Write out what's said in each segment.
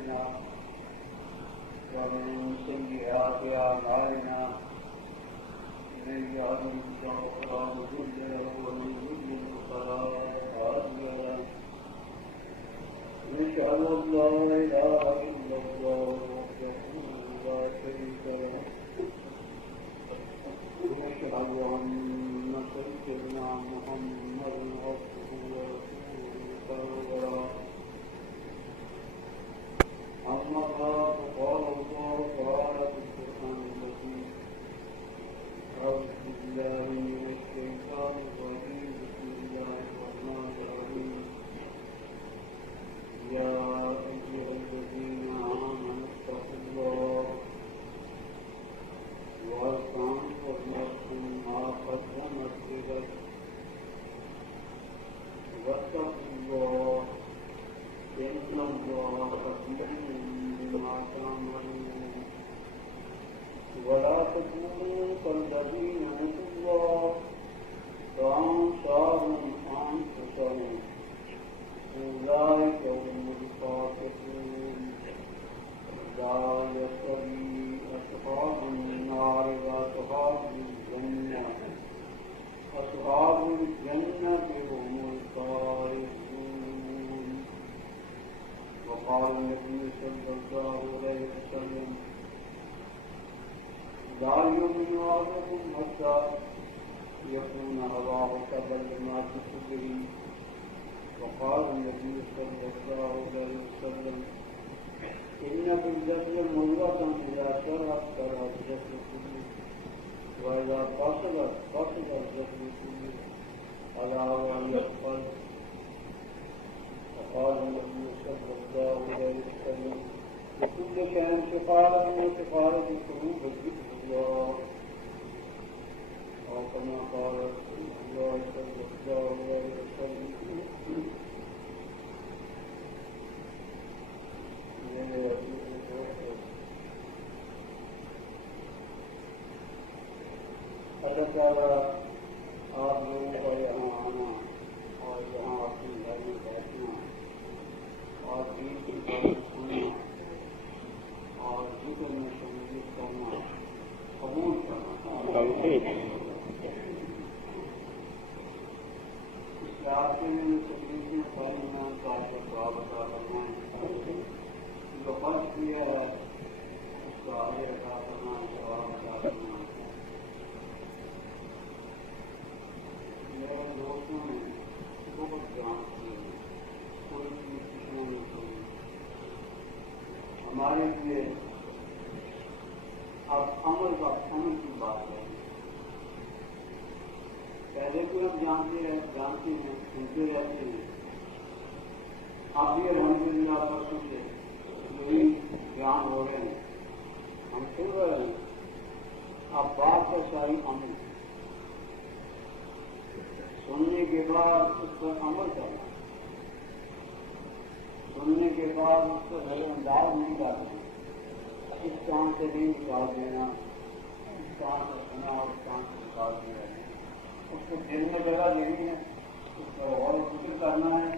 أنفسنا ومن سيئات أعمالنا من يهده الله فلا مضل له ومن يضلل فلا هادي له نشهد أن لا إله إلا الله وحده لا شريك له ونشهد أن سيدنا محمدا عبده ورسوله أما بعد قال الله تعالى في القرآن المجيد أعوذ بالله من الشيطان الرجيم بسم الله الرحمن الرحيم يا أيها الذين آمنوا اتقوا الله ولتنظر نفس ما قدمت لغد واتقوا الله إن الله خبير بما تعملون ولا تكونوا كالذين نسوا الله فأنساهم أنفسهم أولئك هم الفاسقون لا يستوي أصحاب النار وأصحاب الجنة أصحاب الجنة هم الفائزون وقال النبي صلى الله عليه وسلم لا يؤمن أحدكم حتى يكون هواه تبع ما تحبه وقال النبي صلى الله عليه وسلم إن في الجسد مضغة إذا شرت شرع الجسد كله وإذا فصلت فصل الجسد كله ألا وهي القلب وقال النبي صلى الله عليه وسلم لكل شيء شقالة وشقالة القلوب ذكر الله أو كما قال رسول الله صلى الله عليه وسلم اللہ تعالیٰ آپ لوگوں کا یہاں آنا اور یہاں اپنی گھر میں بیٹھنا اور دین کی باتیں سننا اور ذکر میں شمولیت کرنا قبول کرنا اس علاقے میں تقریباً تعلیمات کا جواب ادا کرنا ہے جو فرض کیا ہے اس کا آگے ادا کرنا جواب ادا کرنا میرے دوستوں نے بہت جان کی کوئی چیز کسی نے کوئی ہمارے لیے اب عمل کی بات ہے پہلے بھی ہم جانتے ہیں سنتے رہتے ہیں اب بھی الحمدللہ پرسوں سے یہی بیان ہو رہے ہیں ہم سن رہے ہیں اب بات کا ساری عمل سننے کے بعد اس پر عمل کرنا سننے کے بعد اس پر نئے انداز نہیں کرنا اس کام سے بھی نکال دینا اس کام سے سنا اور اس کام سے نکال دیا اس کو دل میں جگہ دینی ہے اس پر غور و فکر کرنا ہے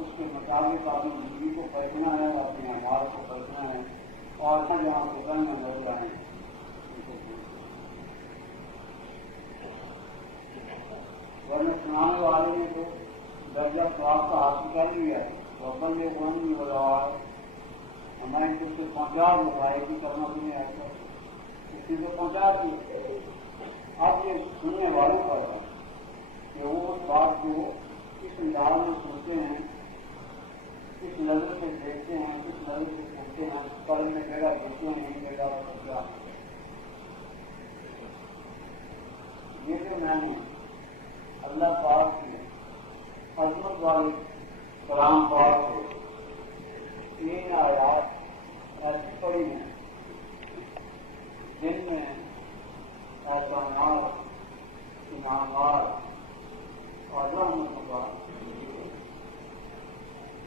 اس کے مطابق اپنی زندگی کو پرکھنا ہے اپنے اعمال کو پرکھنا ہے اور جہاں خدا میں نظر آئیں ورنہ سنانے والے نے تو درجہ خواب کا حاصل کر لیا ہے وقت یہ کون نہیں ہو رہا ہے ہمیں تو سے پہنچا مقاعدی کرنا بھی نہیں آتا کسی کو پہنچا دی اب یہ سننے والوں کا ہے کہ وہ اس بات کو کس انداز میں سنتے ہیں کس نظر سے دیکھتے ہیں کس نظر سے سنتے ہیں پل میں میرا دوسروں نہیں میرا سکتا یہ جو میں نے اللہ پاک کی عظمت والے کلام پاک سے 3 آیات ایسی پڑھی ہیں جن میں احسانات انعامات اور رحمت کا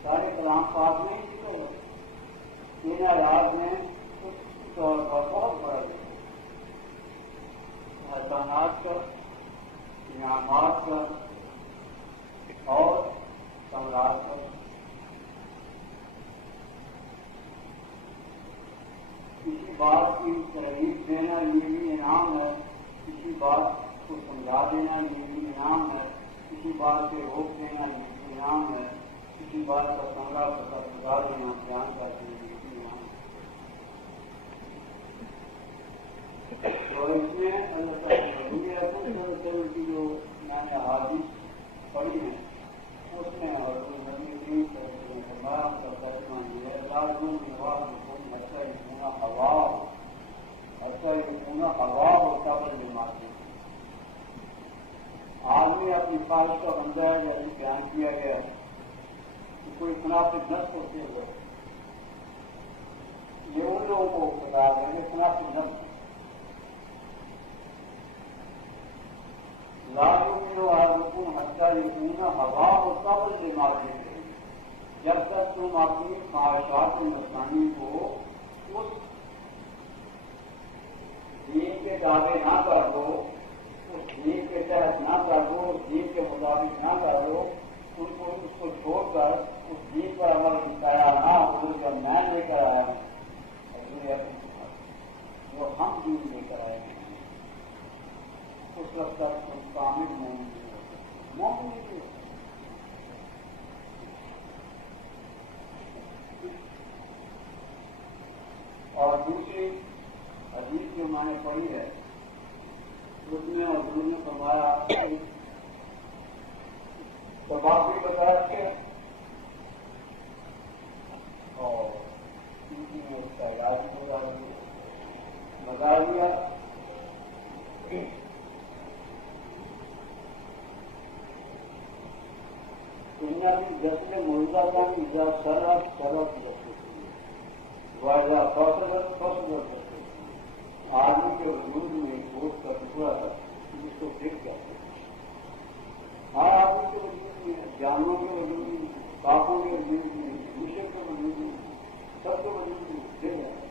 سارے کلام پاک میں ہی ذکر ہے 3 آیات میں کچھ طور پر بہت بڑا ذکر احسانات کا انعامات کا اور ثمرات کا بات کی ترغیب دینا یہ بھی انعام ہے، کسی بات کو سمجھا دینا یہ بھی انعام ہے، کسی بات سے روک دینا یہ بھی انعام ہے، کسی بات کا سمجھا دینا بیان کر دینا یہ بھی انعام ہے۔ تو اس میں اللہ تعالیٰ کی جو میں نے حادث پڑھی ہے اس میں نبی کریم صلی اللہ علیہ وسلم کا ترجمہ یہ ہے لازم نواز حکم حتی یکون ہوا ہوتا پر بیماری۔ آدمی اپنی خواہش کا بندہ ہے، جیسے بیان کیا گیا ہے کہ کوئی خلاف نفس ہوتے ہوئے یہ ان لوگوں کو بتا دیں گے خلاف نفس لازم حکم حتی یکون ہوا ہوتا پر بیماری۔ جب تک تم اپنی خواہشات نفسانی کو اس دین کے دعوے نہ کر دو، اس دین کے تحت نہ کر دو، اس دین کے مطابق نہ کر دو، اس کو چھوڑ کر اس دین پر عمل تیار نہ ہو جو میں لے کر آیا ہوں، وہ ہم دین لے کر آئے ہیں، اس وقت تک تم کامل مومن نہیں ہوتے۔ مومن نہیں ہوتے۔ اور دوسری حدیث جو میں نے پڑھی ہے اس میں حضور نے فرمایا سباب بھی بتایا کہ اور تیسری میں اس کا علاج بتا دیا دنیا کی جسل ملزہ کا اجا سرب واضح فصل آدمی کے وجود میں گوشت کا ٹکڑا تھا جس کو دیکھ جاتے ہیں۔ ہر آدمی کے وجود میں، جانوروں کے وجود میں، کافوں کے وجود میں، مشق کے وجود میں، سب کے وجود میں دیکھ جاتا ہے۔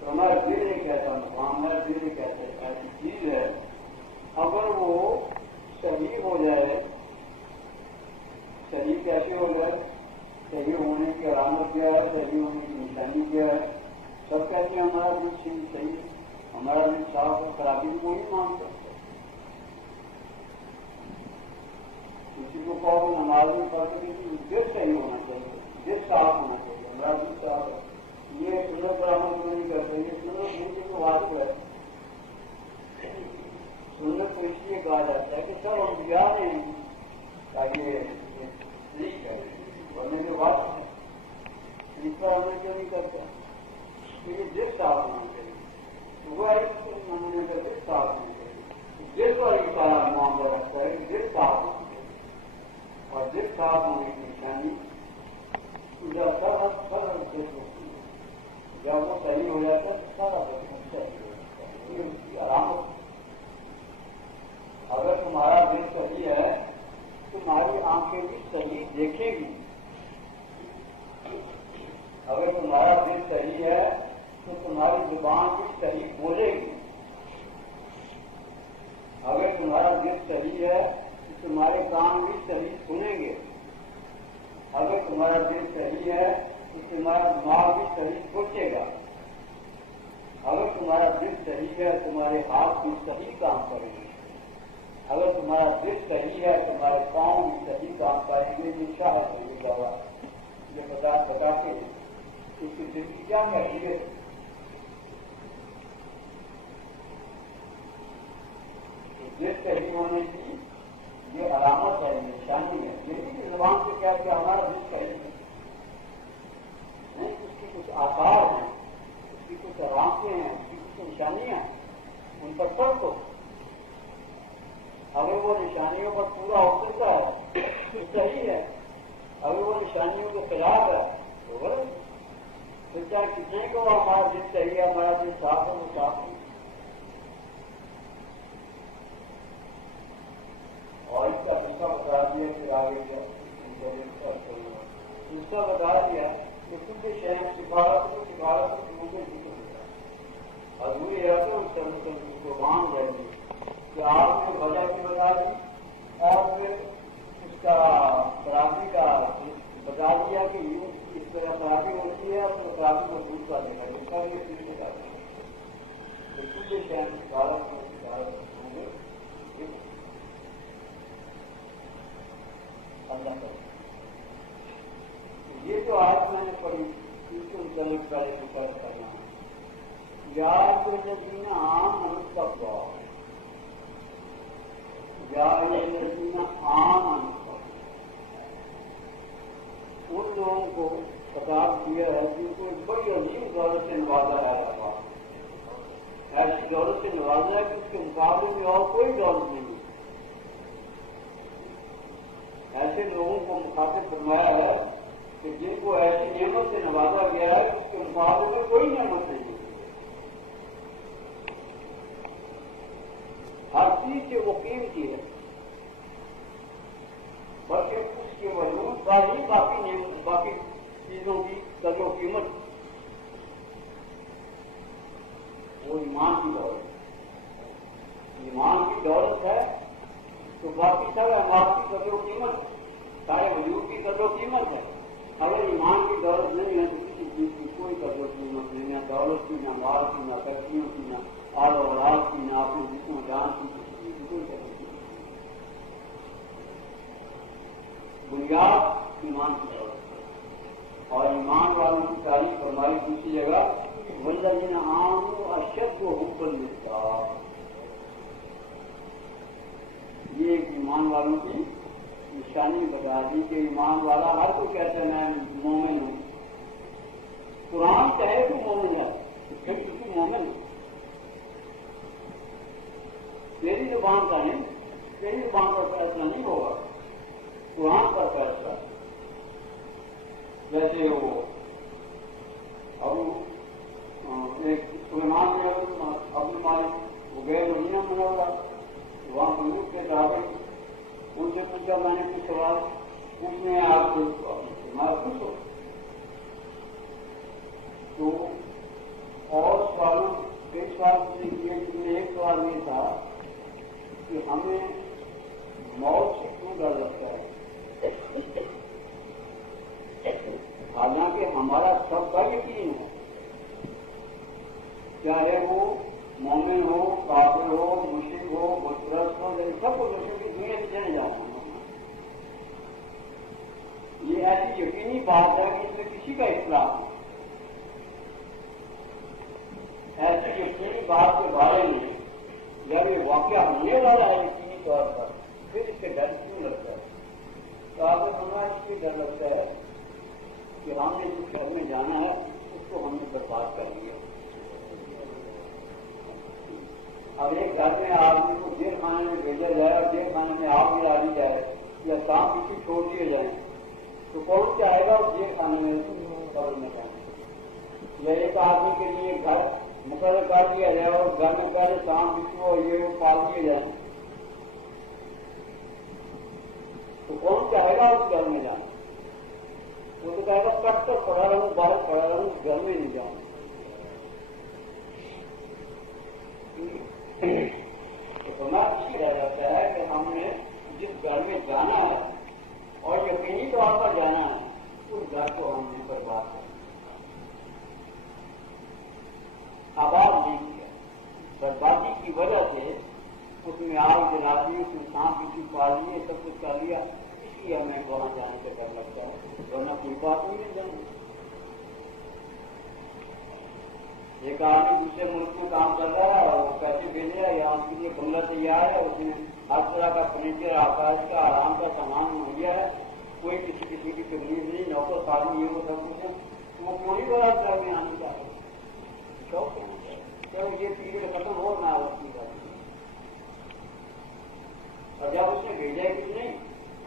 تو ہمارا دل ایک ایسا مقام ہے، دل ایک ایسی چیز ہے اگر وہ صحیح ہو جائے، صحیح کیسے ہو جائے؟ صحیح ہونے کی علامت کیا ہے؟ صحیح ہونے کی نشانی کیا ہے؟ سب کہتے ہیں ہمارا دل صحیح ہے، ہمارا دل صاف اور خرابی کو نہیں مان سکتا۔ کسی کو کہو نماز میں پڑھ کے دل صحیح ہونا چاہیے، دل صاف ہونا چاہیے، ہمارا دل صاف ہے۔ یہ سنت پر عمل کو نہیں کرتے، یہ سنت مجھے تو واقف ہے۔ سنت کو اس لیے کہا جاتا ہے کہ سب انبیاء نے تاکہ ٹھیک ہے ہونے کے بعد اس کا عمل کیوں نہیں کرتا؟ کیونکہ دل صاف ہونا چاہیے، وہ منانے کا دل صاف ہونا چاہیے۔ دل کا ایک سارا معاملہ رکھتا ہے کہ دل صاف ہونا چاہیے، اور دل صاف ہونے کی نشانی جب سب ہوتی ہے، جب وہ صحیح ہو جاتا ہے تو سارا صحیح ہو جاتا ہے، یہ اس کی علامت۔ اگر تمہارا دل صحیح ہے تمہاری آنکھیں بھی صحیح دیکھیں گی، اگر تمہارا دل صحیح ہے تو تمہاری زبان بھی صحیح بولے گی، اگر تمہارا دل صحیح ہے تو تمہارے کان بھی صحیح سنیں گے، اگر تمہارا دل صحیح ہے تو تمہارا دماغ بھی صحیح سوچے گا، اگر تمہارا دل صحیح ہے تمہارے ہاتھ بھی صحیح کام کریں گے، اگر تمہارا دل صحیح ہے تمہارے پاؤں بھی صحیح کام کریں گے۔ یہ شاہد یہ بتاتے ہیں اس کی زندگی کیا محیط ہے۔ دل صحیح ہونے کی یہ علامت ہے، نشانی ہے، لیکن زبان سے کیا کہ ہمارا دل صحیح ہے نہیں، اس کی کچھ آکار ہیں، اس کی کچھ آنکھیں ہیں، اس کی کچھ نشانیاں ہیں، ان پر فرق ہو۔ اگر وہ نشانیوں پر پورا ہو سکتا ہے تو صحیح ہے، اگر وہ نشانیوں کے خلاف ہے تو غلط۔ پھر چاہے کتنے کو ہمارا دل صحیح ہے، ہمارا دل صاف ہے، وہ صاف ہے۔ اور اس کا دوسرا بتا دیا پھر آگے کیا دوسرا بتا دیا کہ کچھ شہر سفارت مجھے ذکر ہوتا ہے، حضور یہ ہے تو اس کو مان رہے گی کہ آپ نے وجہ کی بتا دی اور پھر اس کا خرابی کا بتا دیا کہ اس طرح خرابی ہوتی ہے اور خرابی کو دور کر دینا، اس کا یہ سلسلہ ہے۔ پہلے کو فرض کرنا ہے یا الذین آمنوا یا الذین آمنوا، ان لوگوں کو خطاب کیا ہے جن کو ایک بڑی عظیم دولت سے نوازا ہے اللہ، ایسی دولت سے نوازا ہے کہ اس کے مقابلے میں اور کوئی دولت نہیں ہے۔ ایسے لوگوں کو مخاطب فرمایا ہے کہ جن کو ایسی نعمت سے نوازا گیا ہے اس کے مقابلے میں کوئی نعمت نہیں ہے۔ ہر چیز سے وہ قیمتی ہے، بلکہ اس کے وجود کا ہی باقی چیزوں کی قدر و قیمت وہ ایمان کی دولت، ایمان کی دولت ہے تو باقی سارے اموات کی قدر و قیمت، سارے وجود کی قدر و قیمت ہے۔ اگر ایمان کی دولت نہیں ہے تو کسی چیز کی کوئی قدر و قیمت نہیں، نہ دولت کی، نہ مال کی، نہ فیکٹریوں کی، نہ آل و اولاد کی، نہ اپنے جسم و جان کی، کسی چیز کی کوئی قدر نہیں۔ بنیاد ایمان کی دولت ہے، اور ایمان والوں کی تعریف فرمائی دوسری جگہ والذین آمنوا اشد حبا للہ، یہ ایک ایمان والوں کی نشانی بتا دی کہ ایمان والا ہر کوئی کہتا ہے میں مومن ہوں، قرآن کہے تو مومن ہے، پھر کسی مومن ہے، تیری زبان کا نہیں، تیری زبان کا فیصلہ نہیں ہوگا، قرآن کا فیصلہ۔ جیسے وہ اب ایک سلیمان میں ابو مالک وہ گئے مدینہ منورہ، وہاں حضور کے صحابہ ان سے پوچھا میں نے کچھ سوال پوچھنے آپ سے پوچھو تو اور سوالوں کئی سوال سے کیے، جس میں ایک سوال یہ تھا کہ ہمیں موت سے کیوں ڈر لگتا ہے، حالانکہ ہمارا سب کا یقین ہے، چاہے وہ مومن ہو، کافر ہو، مشرک ہو، بت پرست ہو، سب کو دوسروں کی دنیا سے چلے جاؤں گا۔ یہ ایسی یقینی بات ہے کہ اس میں کسی کا اختلاف نہیں۔ ایسی یقینی بات کے بارے میں جب یہ واقعہ ہونے والا ہے یقینی طور پر، پھر اس سے ڈر کیوں لگتا ہے؟ تو آپ کو ہمارا اس لیے ڈر لگتا ہے کہ ہم نے جس گھر میں جانا ہے اس کو ہم نے برباد کر لیا۔ اب ایک گھر میں آدمی کو دیر خانے میں بھیجا جائے اور دیر خانے میں آگ بھی ڈالی جائے یا کام کسی چھوڑ دیے جائیں تو کون چاہے گا اس دیر خانے میں قبر میں جانا؟ یا ایک آدمی کے لیے گھر مقرر کر دیا جائے اور گھر میں پہلے کام بچو اور یہ پال دیے جائیں تو کون چاہے گا اس گھر میں جانا؟ وہ تو کہے گا کب تک پڑا رہوں، باہر پڑا رہوں، گھر میں نہیں جاؤں۔ تو بنا اسی رہ جاتا ہے کہ ہم نے جس گھر میں جانا ہے اور یقینی طور پر جانا ہے اس گھر کو ہم نے برباد کر آباد نہیں کیا، بربادی کی وجہ سے اس میں آگ جلا دی، اس میں سانپ بچھو پال لیے، سب کچھ کر لیا، اس لیے ہمیں وہاں جانے سے ڈر لگتا ہے، ورنہ کوئی بات نہیں جانا۔ ایک آدمی دوسرے ملک میں کام کر رہا ہے اور پیسے بھیج رہا ہے، یہاں اس کے لیے بنگلہ تیار ہے، اس میں ہر طرح کا فرنیچر، آکاش کا، آرام کا سامان مہیا ہے، کوئی کسی کی تکلیف نہیں، نوکر خالی یہ وہ سب کچھ ہے، تو وہ کوئی بڑا گھر میں آنے کا شوق نہیں ہے، تو یہ پیریڈ ختم ہو نہ وقت کی جاتی ہے۔ اور جب اس نے بھیجا ہے کچھ نہیں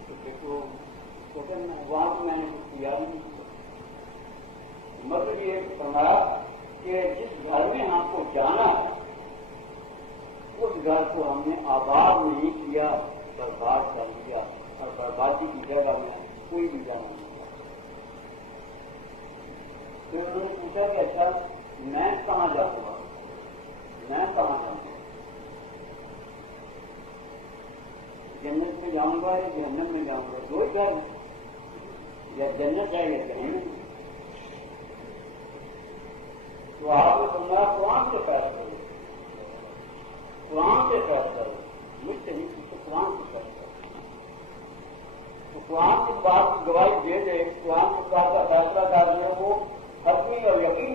تو پھر تو وہاں سے میں نے کچھ تیار نہیں کیا۔ مطلب یہ فرمایا کہ جس گھر میں ہم کو جانا ہے اس گھر کو ہم نے آباد نہیں کیا، برباد کر لیا، اور بربادی کی جگہ میں کوئی بھی جانا نہیں۔ پھر انہوں نے پوچھا کہ اچھا میں کہاں جاؤں گا، میں کہاں جاؤں گا، جنت میں جاؤں گا یا جہنم میں جاؤں گا؟ دو گھر، یا جنت ہے یا جہنم۔ تو آپ نے سمجھا قرآن سے فیصلہ کرو، قرآن سے فیصلہ کرو، مجھ سے نہیں پوچھو، قرآن سے فیصلہ کرو۔ تو قرآن کی بات کی گواہی دے دے، قرآن کی بات کا فیصلہ کر دے، وہ حتمی اور یقینی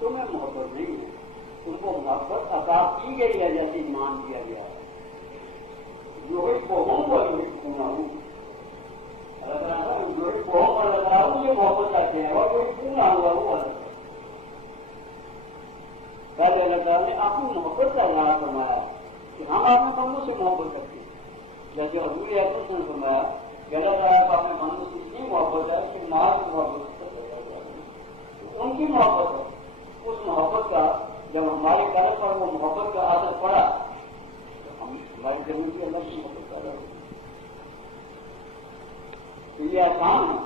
تمہیں محبت نہیں ہے، تم کو محبت عطا کی گئی ہے جیسے ایمان دیا گیا ہے. جو کو ہوں وہ پونا ہوں، جو کو لگا ہوں یہ محبت آتے ہیں، اور جو پونا ہوا وہ الگ. پہلے اللہ تعالیٰ نے اپنی محبت کا اظہار فرمایا کہ ہم اپنے بندوں سے محبت کرتے ہیں. جیسے حضور اکرم نے فرمایا کہ اللہ تعالیٰ کو اپنے بندوں سے اتنی محبت ہے کہ ماں کی محبت ان کی محبت ہے. اس محبت کا جب ہمارے قلب پر وہ محبت کا اثر پڑا تو ہم ہماری زمین کی اللہ کی محبت پیدا ہوئی. تو یہ آسان ہے،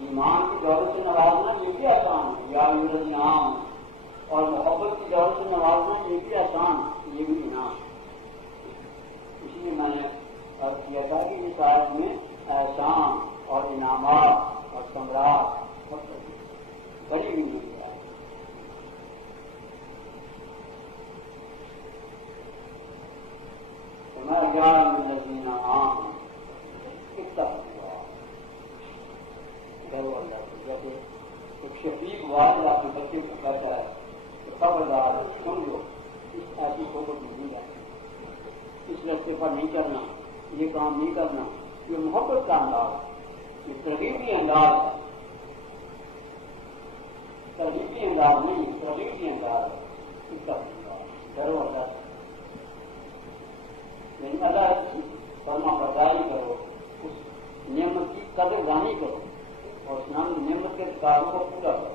ایمان کی دولت سے نوازنا یہ بھی آسان ہے، یا عام، اور محبت کی دولت سے نوازنا یہ بھی آسان ہے، یہ بھی انعام. اس لیے میں نے عرض کیا تھا کہ اس آیت میں احسان اور انعامات اور ثمرات بڑی ہوئی ہے. الذین آمنوا اتقوا اللہ. جیسے ایک شفیق والد اپنے بچے کو کہتا ہے کہ خبردار سن لو، اس ایسی صحبت میں نہیں جانا، اس راستے پر نہیں چلنا، یہ کام نہیں کرنا. یہ محبت کا انداز، یہ ترغیبی انداز ہے، ترغیبی انداز نہیں، ترغیبی انداز ہے. اس کا ڈرو اللہ، یعنی اللہ کی فرما برداری کرو، اس نعمت کی قدردانی کرو اور اس نعمت کے کاروں کو پورا کرو.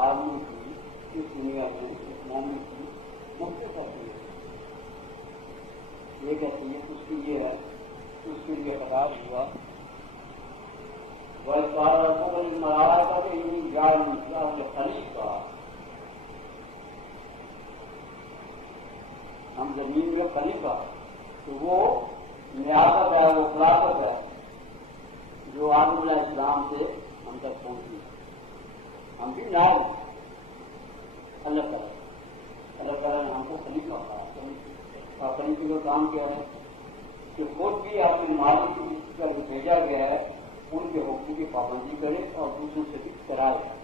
آدمی کی اس دنیا میں اس مومن کی مختلف ہوتی ہے. یہ کہتی ہے اس کی یہ ہے، اس کے لیے خراب ہوا خلیفہ. ہم زمین میں خلیفہ، تو وہ نیابت ہے، وہ خلافت ہے جو آدم علیہ السلام سے ہم تک پہنچی. ہم بھی نام اللہ تعالیٰ نے ہم کو خلیفہ کہا. اور خلیفے کا کام کیا ہے کہ خود بھی اپنے مالک کا جو بھیجا گیا ہے ان کے حقوق کی پابندی کرے اور دوسروں سے بھی کرائے.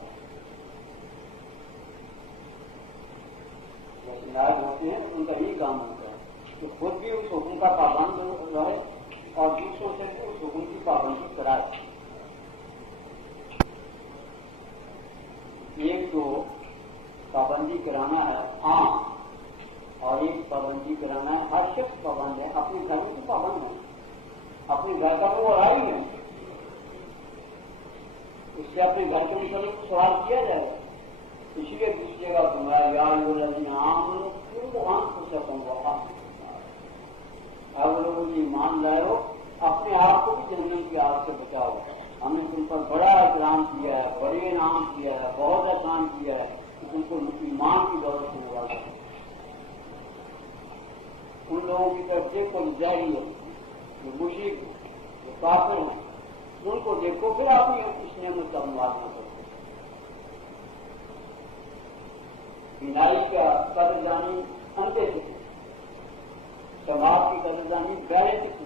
نائب ہوتے ہیں ان کا یہی کام ہوتا ہے کہ خود بھی اس حکم کا پابند رہے اور دوسروں سے بھی اس حکم کی پابندی کرائے. ایک تو پابندی کرانا ہے عام، اور ایک پابندی کرانا ہے ہر شخص پابند ہے، اپنے گھروں سے پابند ہے، اپنے گھر کا وہ رائی ہے، اس سے اپنے گھر کے متعلق سوال کیا جائے گا. اس لیے دوسری جگہ تمہارا یاد اب لوگوں نے ایمان لائے ہو، اپنے آپ کو بھی جہنم کی آگ سے بچاؤ. ہم نے تم پر بڑا احترام کیا ہے، بڑے انعام کیا ہے، بہت احسان کیا ہے کہ تم کو ایمان کی دولت سے نوازا. ان لوگوں کی طرف دیکھو جاری ہے، جو مشرک جو کافر ہیں، ان کو دیکھو، پھر آپ نے اس نعمت کا موازنہ کرو. بینائی کا قدردانی اندھے سے، شباب کی قدردانی بہرے سے کی،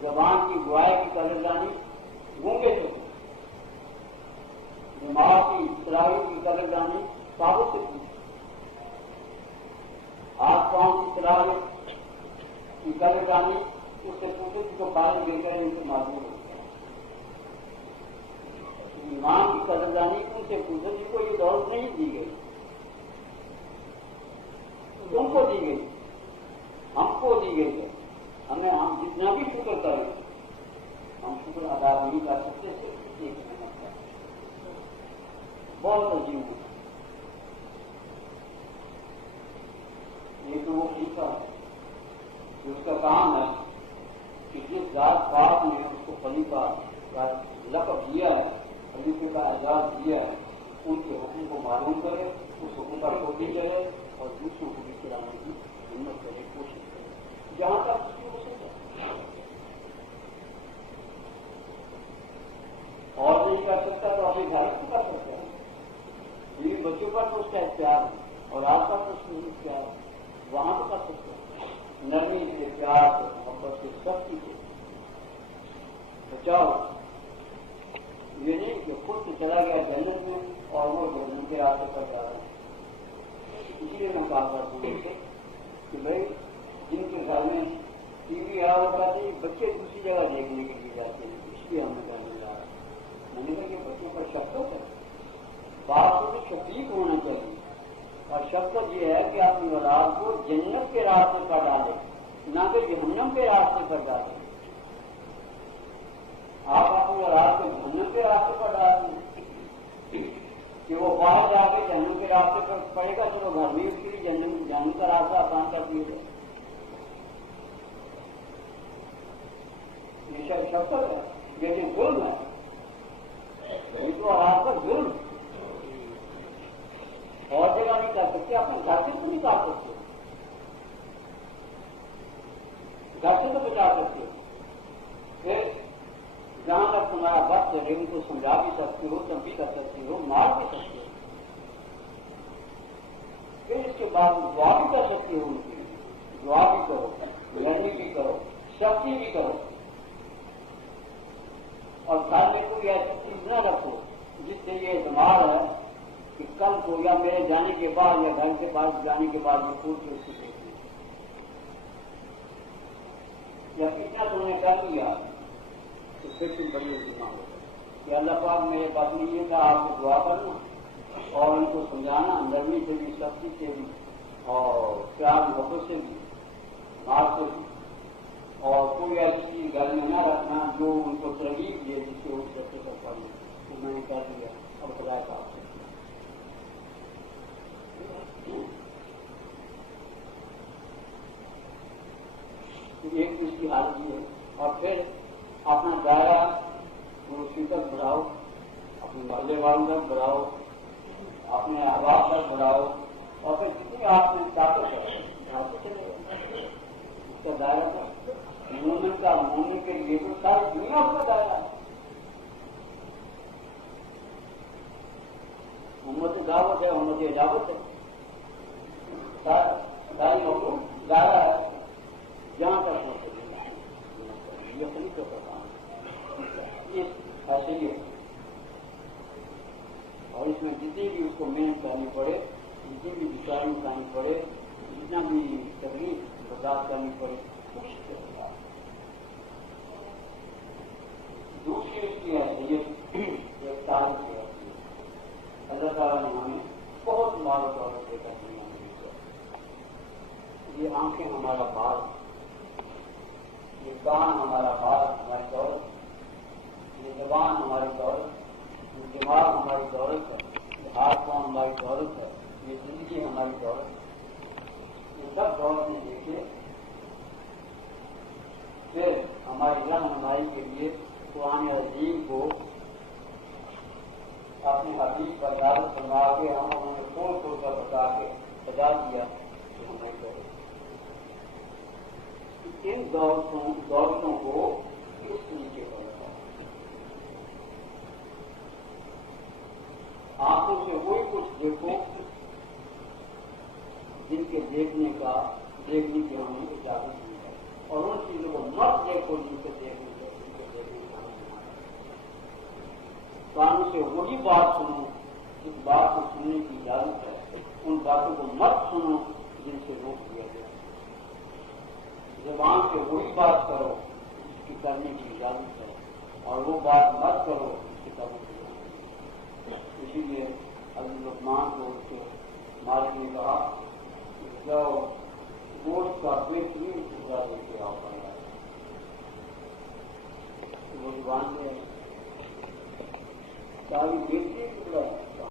زبان کی گواہی کی قدردانی گونگے سے کی، دماغ کی صلاحیت کی قدردانی ثابت سے کی، ہاتھ پاؤں کی صلاحیت کی قدردانی اس سے پوچھے کو پانی دے کر ان سے معلوم ہوتا ہے. ایمان کی قدردانی ان سے پوچھے جس کو یہ دولت نہیں دی گئی، تم کو دی گئی، ہم کو دی گئی ہے. ہمیں ہم جتنا بھی شکر کریں ہم شکر ادا نہیں کر سکتے. صرف ایک محنت ہے بہت عجیب ہے. یہ تو وہ خلیفہ ہے جو اس کا کام ہے کہ جس ذات پاک نے اس کو خلیفہ کا لقب دیا ہے، خلیفے کا اعزاز دیا ہے، ان کے حکم کو معلوم کرے، اس حکم پر کوشش کرے اور دوسروں کو بھی چلانے کی ہمت کرے، کوشش کرے جہاں تک اس کی ہو سکے. اور نہیں کر سکتا تو اپنے گھر کو کر سکتا ہے. میرے بچوں پر تو اس کا اختیار ہے اور آپ کا تو اس کا اختیار ہے، وہاں تو کر سکتے ہیں. نرمی سے، پیار سے، محبت سے، سختی سے بچاؤ یہ نہیں کہ خود سے چلا گیا جنت میں اور وہ جنت کے راستے پر جا رہا ہے. اسی لیے میں کہا کرتا ہوں کہ بھائی جن کے گھر میں ٹی وی آ ہوتا تھا بچے دوسری جگہ دیکھنے کے لیے جاتے ہیں، اس لیے ہمیں کہنے جا رہا ہے. میں نے کہا کہ بچوں پر شفقت ہے، باپ کو شفیق ہونا چاہیے، اور شفقت یہ ہے کہ اپنی اولاد کو جنت کے راستے پر ڈالے، نہ کہ جہنم کے راستے پر ڈالے. آپ اپنی اولاد کو جہنم کے راستے پر ڈال دیں کہ وہ باہر جا کے جہنم کے راستے پر پڑے گا، چلو گھر میں اس کے لیے جہنم کا راستہ آسان کر دیے گا. یہ شفقت ہے، لیکن ظلم ہے. یہ تو اولاد کا ظلم اور جگہ نہیں کر سکتے، اپنے گھر سے تو نہیں کر سکتے، گھر سے تو بچا سکتے. پھر جہاں تک تمہارا وقت ہے ان کو سمجھا بھی سکتے ہو، تب بھی کر سکتے ہو، مار بھی سکتے ہو. پھر اس کے بعد دعا بھی کر سکتے ہو، ان کی دعا بھی کرو، مہربانی بھی کرو، سختی بھی کرو. اور گھر میں کوئی ایسی چیز نہ رکھو جس سے یہ اعتماد ہے کہ کل کو یا میرے جانے کے بعد یا گھر کے پاس جانے کے بعد میں پھول کے اس کو دیکھوں یا کتنا تم نے کر لیا تو پھر تم بڑی اہتمام ہوگا کہ اللہ پاک میرے پاس نہیں یہ کہا آپ کو دعا کرنا اور ان کو سمجھانا، نرمی سے بھی، سختی سے بھی، اور پیار محبت سے بھی، بات سے بھی، اور کوئی ایسی چیز گھر میں نہ رکھنا جو ان کو ترغیب دے جس سے اس بچے کر پڑھیں. تو میں نے کہہ دیا اور خدا کا آپ سے ایک چیز کی حالت یہ ہے. اور پھر اپنا دائرہ شرکت بڑھاؤ، اپنے محلے والوں تک بڑھاؤ، اپنے احباب تک بڑھاؤ، اور پھر کتنی آپ میں طاقت ہے آپ کو چلے گا اس کا دائرہ تھا. مومن کا مومن کے لیے تو ساری دنیا اس کا دائرہ ہے. امت دعوت ہے، امت اجابت ہے، ساری مخلوق دائرہ ہے جہاں پر ہو سکے یہ طریقے کا کام اس حاصل اور اس میں جتنی بھی اس کو محنت کرنی پڑے، جتنی بھی بچاری کرنی پڑے، جتنا بھی تکلیف برداشت کرنی پڑے. دوسری اس کی حیثیت ایک تعلق کی حیثیت اللہ تعالیٰ نے ہمیں بہت مال و دولت دے کر دنیا میں بھیجا. یہ آنکھیں ہمارا بال، یہ کان ہمارا بال ہماری دولت، یہ زبان ہماری دولت، یہ دماغ ہماری دولت ہے، یہ ہاتھ پاؤں ہماری دولت ہے، یہ زندگی ہماری دولت ہے. یہ سب دولت میں دیکھے پھر ہماری رہنمائی کے لیے قرآن عظیم کو اپنی حدیث پر یاد فرما کے ہم انہوں نے کھول کھول کر بتا کے سجا دیا کہ ہمیں کرے. ان دولتوں کو اس طریقے پر رکھا. آنکھوں سے وہی کچھ دیکھو جن کے دیکھنے کی ہمیں اجازت نہیں ہے، اور ان چیزوں کو مت دیکھو جن سے دیکھنے کا کانوں سے وہی بات سنو جس بات کو سننے کی اجازت ہے، ان باتوں کو مت سنو جن سے روک دیا گیا. زبان سے وہی بات کرو جس کی کرنے کی اجازت ہے، اور وہ بات مت کرو جس کی کرنے کی اجازت ہے. اسی لیے حضرت لقمان کو اس کے مالک نے کہا جاؤ گوشت کا بہترین ٹکڑا دے کے آؤ پڑا. وہ زبان سے ساری بہترین ٹکڑا ہے